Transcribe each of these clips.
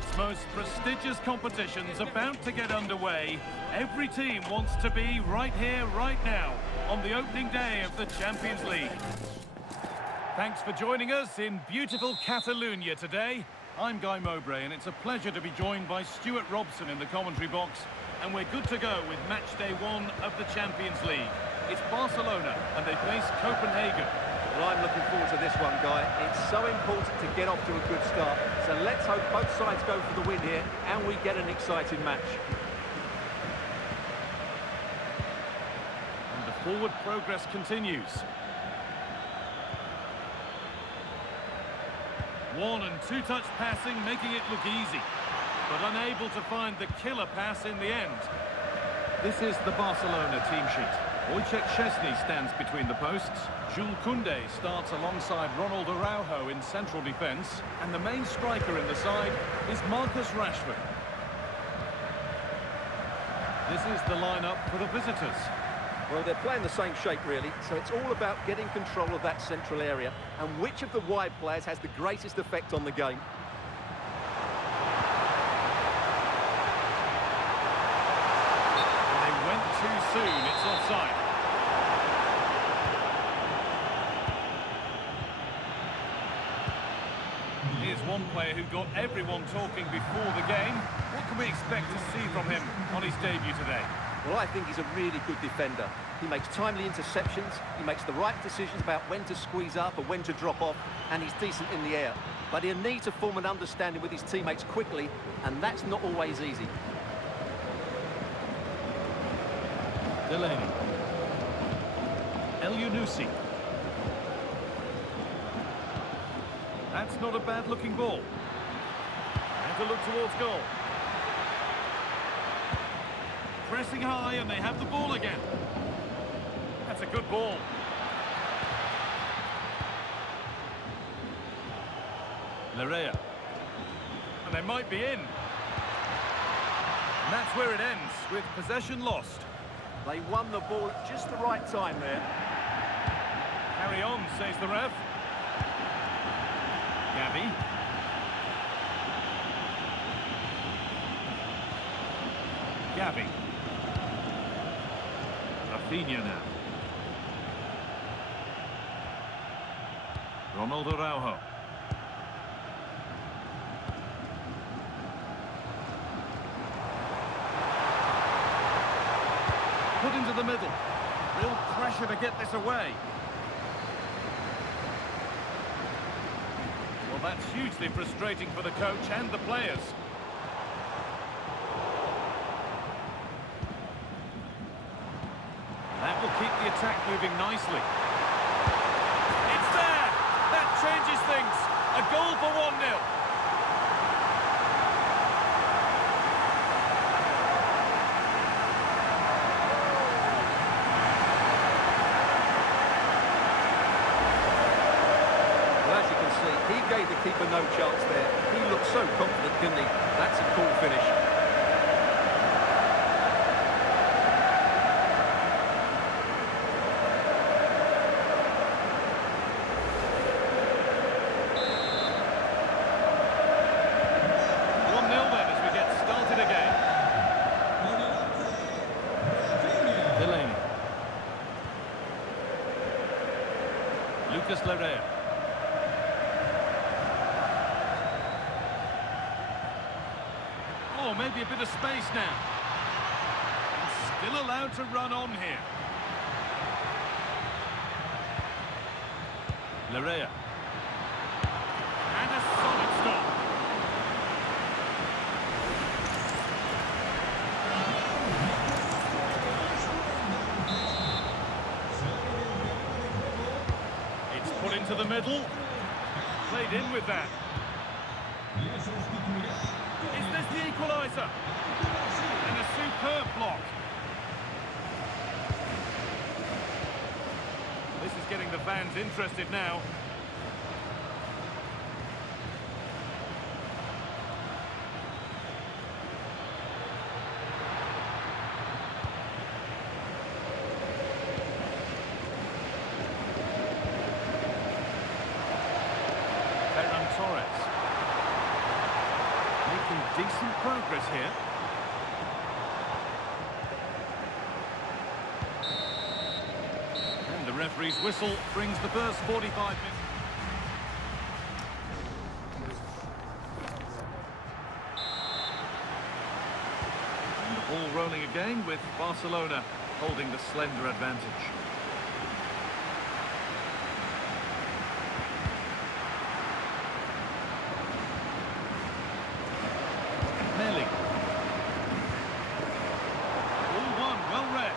world's most prestigious competition's about to get underway, every team wants to be right here, right now, on the opening day of the Champions League. Thanks for joining us in beautiful Catalonia today. I'm Guy Mowbray, and it's a pleasure to be joined by Stuart Robson in the commentary box. And we're good to go with match day 1 of the Champions League. It's Barcelona, and they face Copenhagen. Well, I'm looking forward to this one, Guy. It's so important to get off to a good start. So let's hope both sides go for the win here, and we get an exciting match. And the forward progress continues. 1- and 2-touch passing, making it look easy, but unable to find the killer pass in the end. This is the Barcelona team sheet. Wojciech Szczesny stands between the posts. Jules Koundé starts alongside Ronald Araujo in central defence, and the main striker in the side is Marcus Rashford. This is the lineup for the visitors. Well, they're playing the same shape, really, so it's all about getting control of that central area and which of the wide players has the greatest effect on the game. They went too soon, it's offside. Here's one player who got everyone talking before the game. What can we expect to see from him on his debut today? Well, I think he's a really good defender. He makes timely interceptions, he makes the right decisions about when to squeeze up and when to drop off, and he's decent in the air. But he'll need to form an understanding with his teammates quickly, and that's not always easy. Delaney. El Yunusi. That's not a bad-looking ball. And a look towards goal. Pressing high, and they have the ball again. That's a good ball. Larrea. And they might be in. And that's where it ends, with possession lost. They won the ball at just the right time there. Carry on, says the ref. Gavi. Gavi. Rafinha now. Ronald Araujo. Put into the middle. Real pressure to get this away. Well, that's hugely frustrating for the coach and the players. That will keep the attack moving nicely. It's there! That changes things. A goal for 1-0. He gave the keeper no chance there. He looked so confident, didn't he? That's a cool finish. Larrea. Oh, maybe a bit of space now. And still allowed to run on here. Larrea. And a solid stop. Put into the middle. Played in with that. Is this the equaliser? And a superb block. This is getting the fans interested now. progress here. And the referee's whistle brings the first 45 minutes. And the ball rolling again with Barcelona holding the slender advantage. Melling. All one, well read.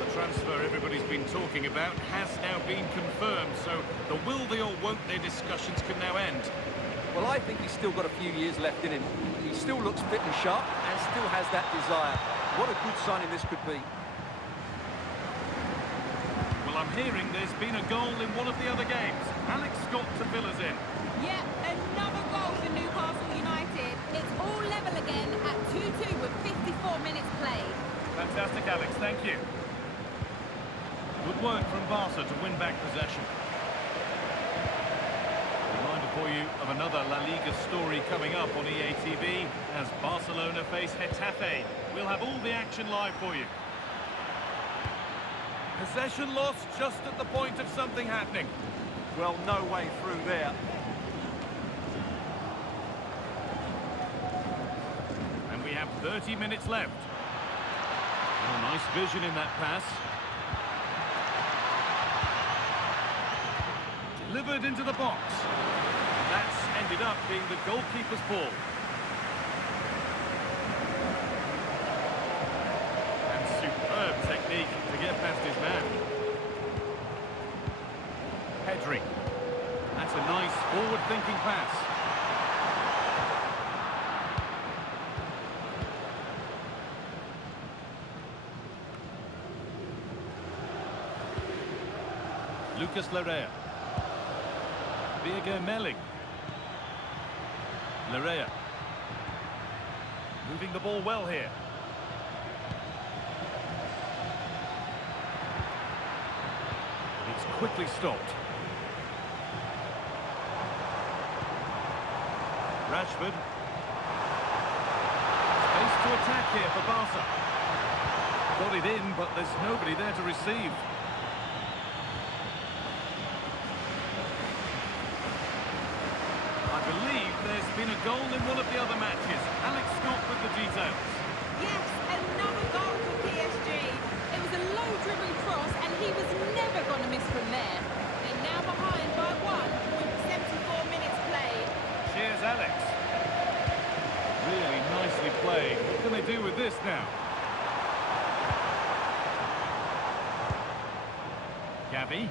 The transfer everybody's been talking about has now been confirmed, so the will they or won't they discussions can now end. Well, I think he's still got a few years left in him. He still looks fit and sharp and still has that desire. What a good signing this could be. Well, I'm hearing there's been a goal in one of the other games. Alex Scott to fill us in. Yeah, another goal for Newcastle United. It's all level again at 2-2 with 54 minutes played. Fantastic, Alex. Thank you. Good work from Barca to win back possession. Reminder for you of another La Liga story coming up on EA TV as Barcelona face Getafe. We'll have all the action live for you. Possession lost just at the point of something happening. Well, no way through there. And we have 30 minutes left. Oh, nice vision in that pass. Delivered into the box. And that's ended up being the goalkeeper's ball. And superb technique to get past his man. Pedri. That's a nice forward-thinking pass. Lucas Larrea. Melling. Larrea. Moving the ball well here. It's quickly stopped. Rashford. Space to attack here for Barca. Got it in, but there's nobody there to receive. I believe there's been a goal in one of the other matches. Alex Scott with the details. Yes, another goal for PSG. It was a low-driven cross and he was never going to miss from there. They're now behind by one with 74 minutes played. Cheers, Alex. Really nicely played. What can they do with this now? Gavi.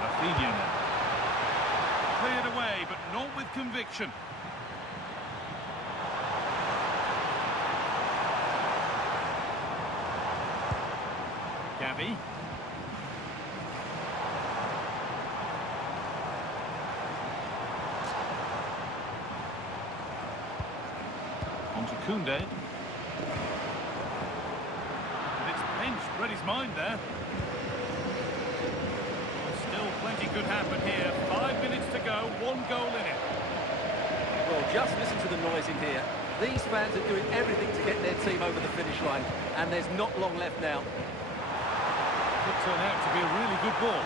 Rafinha now. Cleared away, but not with conviction. Gavi. On to Koundé. And it's pinched, read his mind there. Still plenty could happen here. 5 minutes to go, one goal in it. Well, just listen to the noise in here. These fans are doing everything to get their team over the finish line, and there's not long left now. Could turn out to be a really good ball.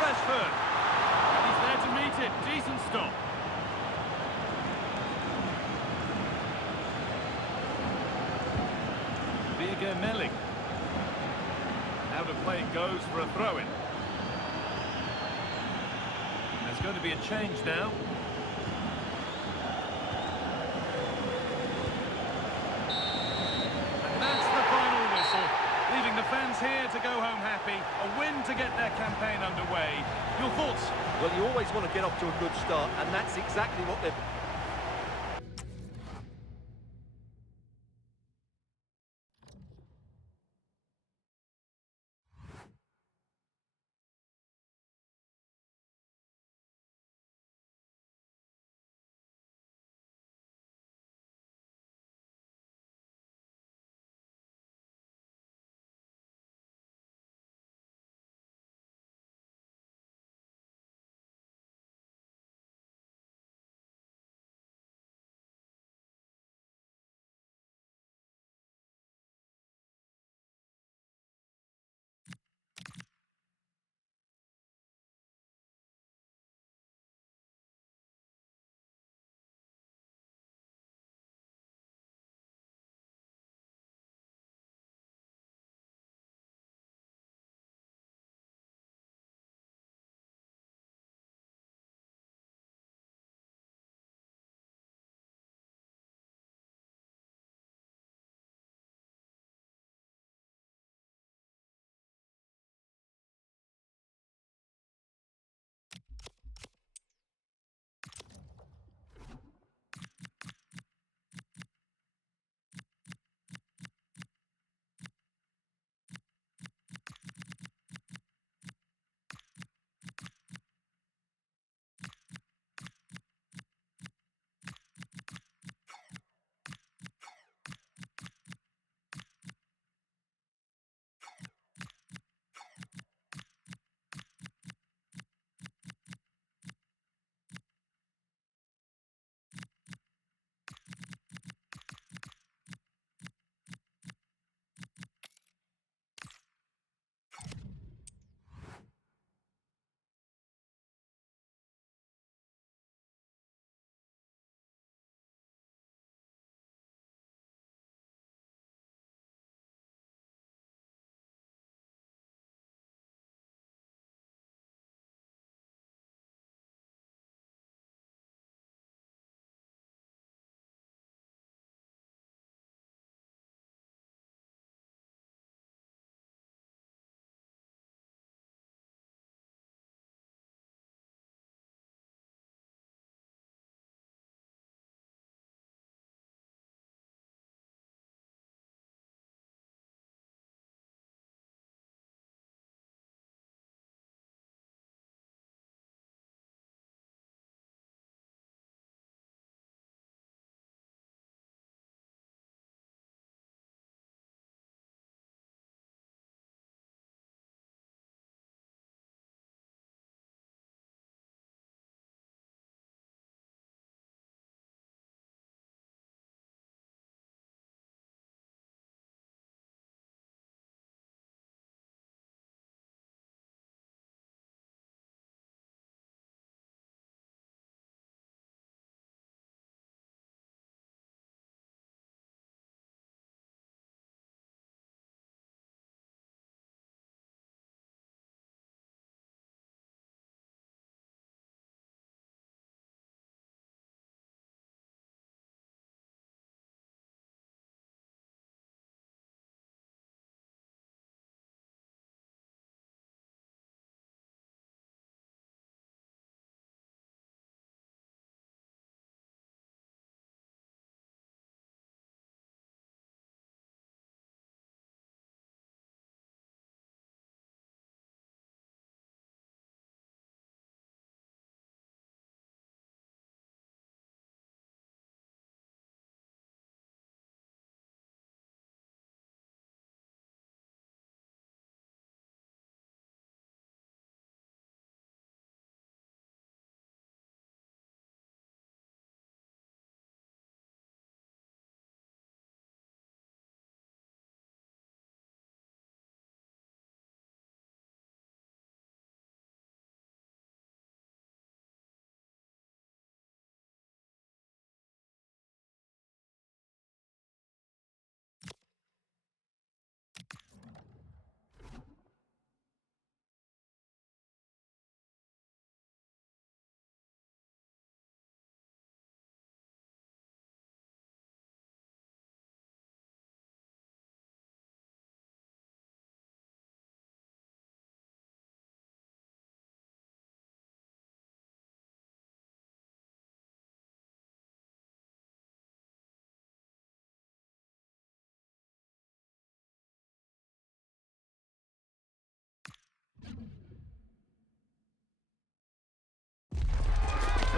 Rashford. And he's there to meet it. Decent stop. Melling. Out of play goes for a throw-in. There's going to be a change now. And that's the final whistle, leaving the fans here to go home happy. A win to get their campaign underway. Your thoughts? Well, you always want to get off to a good start, and that's exactly what they've...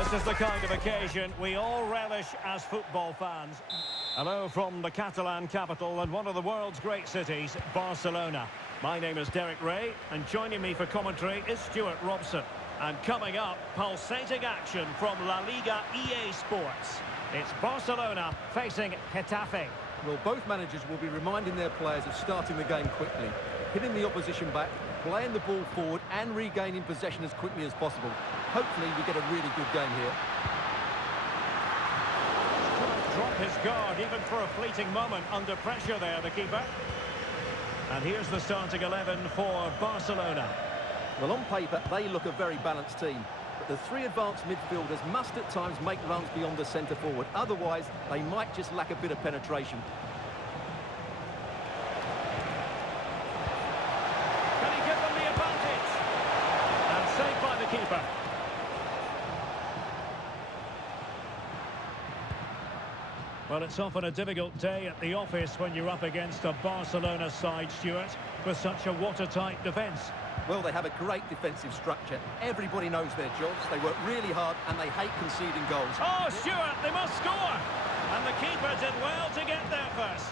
This is the kind of occasion we all relish as football fans. Hello from the Catalan capital and one of the world's great cities, Barcelona. My name is Derek Ray, and joining me for commentary is Stuart Robson. And coming up, pulsating action from La Liga EA Sports. It's Barcelona facing Getafe. Well, both managers will be reminding their players of starting the game quickly, hitting the opposition back, playing the ball forward and regaining possession as quickly as possible. Hopefully we get a really good game here. Drop his guard even for a fleeting moment under pressure there, the keeper. And here's the starting 11 for Barcelona. Well, on paper, they look a very balanced team. But the three advanced midfielders must at times make runs beyond the centre forward. Otherwise, they might just lack a bit of penetration. Can he give them the advantage? And saved by the keeper. Well, it's often a difficult day at the office when you're up against a Barcelona side, Stuart, with such a watertight defence. Well, they have a great defensive structure. Everybody knows their jobs. They work really hard and they hate conceding goals. Oh, Stuart, they must score! And the keeper did well to get there first.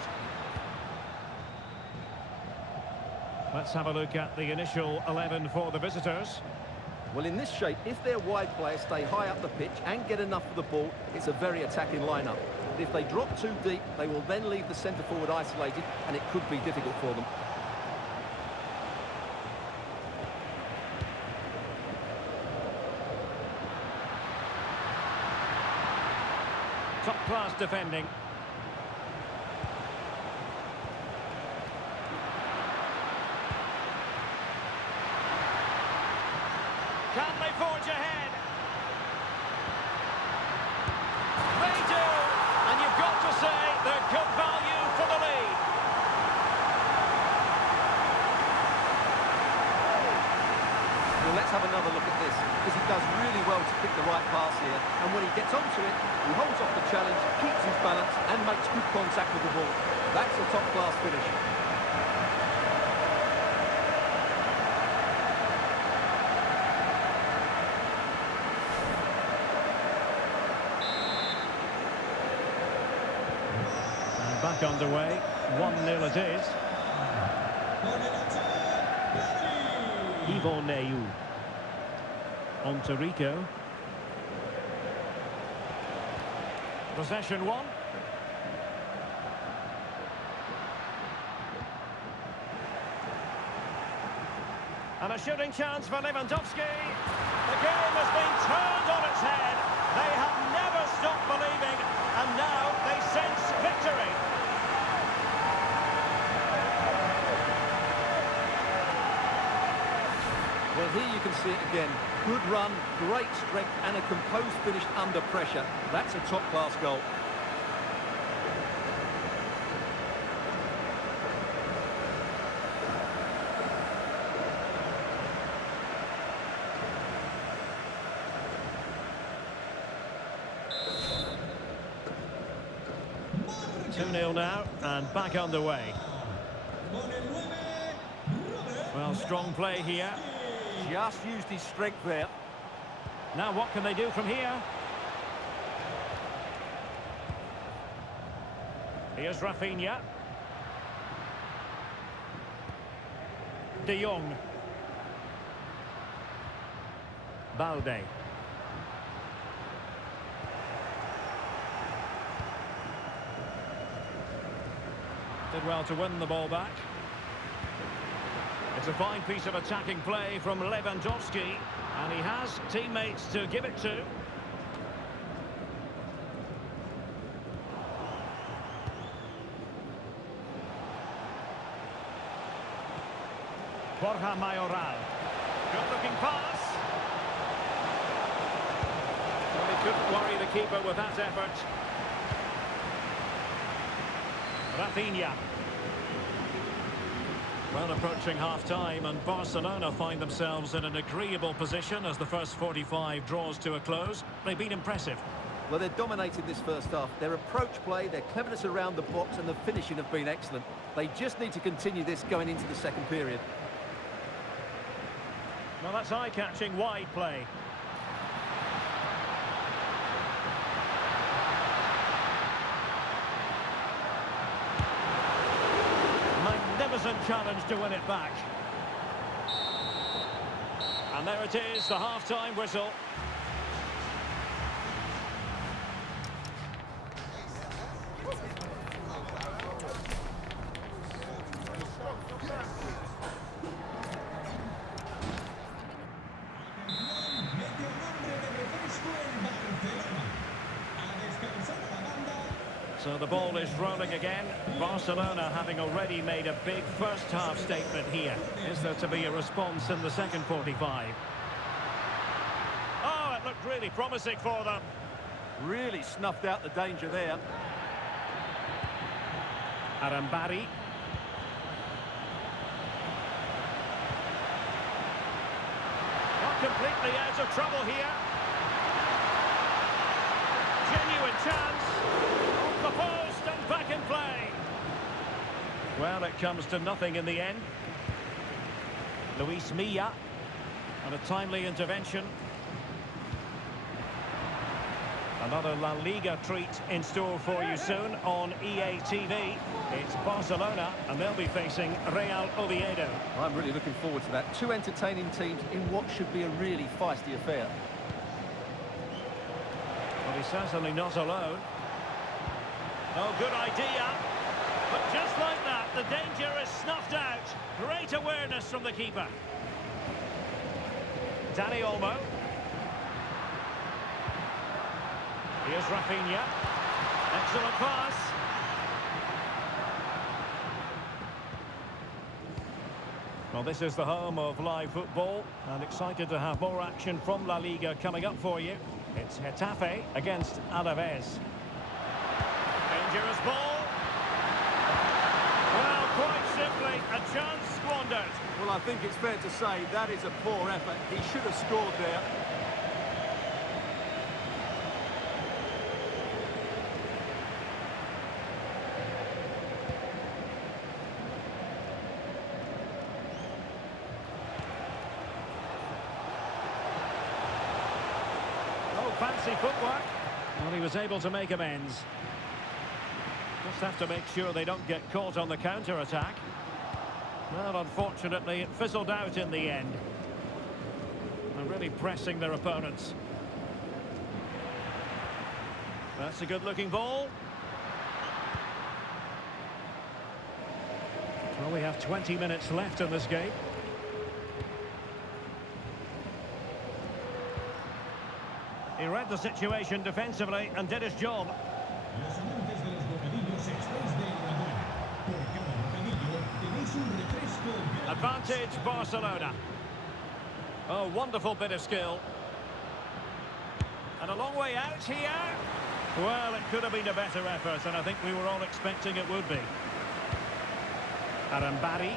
Let's have a look at the initial 11 for the visitors. Well, in this shape, if their wide players stay high up the pitch and get enough of the ball, it's a very attacking lineup. But if they drop too deep, they will then leave the centre forward isolated, and it could be difficult for them. Top-class defending. Can they forge ahead? They do! And you've got to say they're good value for the lead. Well, let's have another look at this, because he does really well to pick the right pass here. And when he gets onto it, he holds off the challenge, keeps his balance, and makes good contact with the ball. That's a top-class finish. Back underway, 1-0 it is. Ivo Neu. On to Rico. Possession 1. And a shooting chance for Lewandowski. The game has been turned on its head. They have never stopped believing, and now they sense victory. Well, here you can see it again. Good run, great strength, and a composed finish under pressure. That's a top-class goal. Two-nil now, and back underway. Well, strong play here. Just used his strength there. Now what can they do from here? Here's Rafinha. De Jong. Balde. Did well to win the ball back. It's a fine piece of attacking play from Lewandowski, and he has teammates to give it to. Borja Mayoral. Good-looking pass. Well, he couldn't worry the keeper with that effort. Rafinha. Well, approaching half-time, and Barcelona find themselves in an agreeable position as the first 45 draws to a close. They've been impressive. Well, they're dominating this first half. Their approach play, their cleverness around the box, and the finishing have been excellent. They just need to continue this going into the second period. Well, that's eye-catching wide play. determined challenge to win it back. And there it is, the half-time whistle. So the ball is rolling again. Barcelona having already made a big first half statement here. Is there to be a response in the second 45? Oh, it looked really promising for them. Really snuffed out the danger there. Arambari. Not completely out of trouble here. Genuine chance. The post and back in play. Well, it comes to nothing in the end. Luis Milla and a timely intervention. Another La Liga treat in store for you soon on EA TV. It's Barcelona and they'll be facing Real Oviedo. I'm really looking forward to that. Two entertaining teams in what should be a really feisty affair. Well, he's certainly not alone. Oh, good idea. But just like that, the danger is snuffed out. Great awareness from the keeper. Dani Olmo. Here's Rafinha. Excellent pass. Well, this is the home of live football, and excited to have more action from La Liga coming up for you. It's Getafe against Alaves. Dangerous ball. Well, quite simply, a chance squandered. Well, I think it's fair to say that is a poor effort. He should have scored there. Oh, fancy footwork. Well, he was able to make amends. Just have to make sure they don't get caught on the counter-attack. Well, unfortunately, it fizzled out in the end. They're really pressing their opponents. That's a good-looking ball. Well, we have 20 minutes left in this game. He read the situation defensively and did his job. Advantage Barcelona. Oh, wonderful bit of skill. And a long way out here. Well, it could have been a better effort, and I think we were all expecting it would be. Arambari.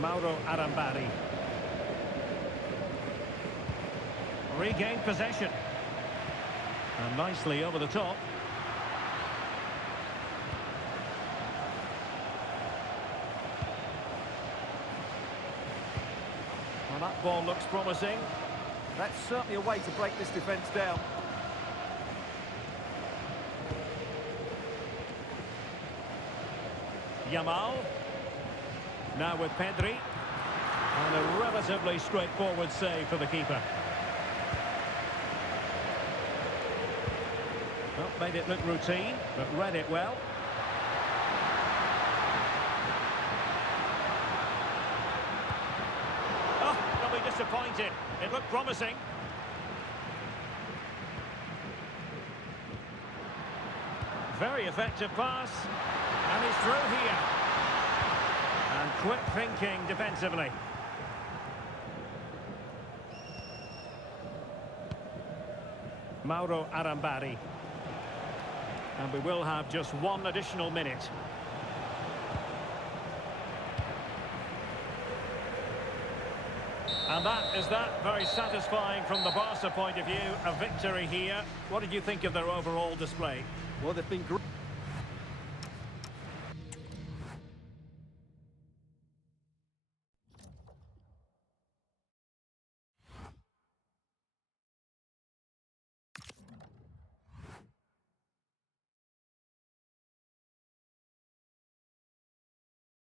Mauro Arambari. Regained possession. And nicely over the top. Well, that ball looks promising. That's certainly a way to break this defence down. Yamal. Now with Pedri. And a relatively straightforward save for the keeper. Well, made it look routine, but read it well. Oh, they'll be disappointed. It looked promising. Very effective pass. And he's through here. And quick thinking defensively. Mauro Arambari. And we will have just one additional minute. And that is that. Very satisfying from the Barca point of view. A victory here. What did you think of their overall display? Well, they've been great.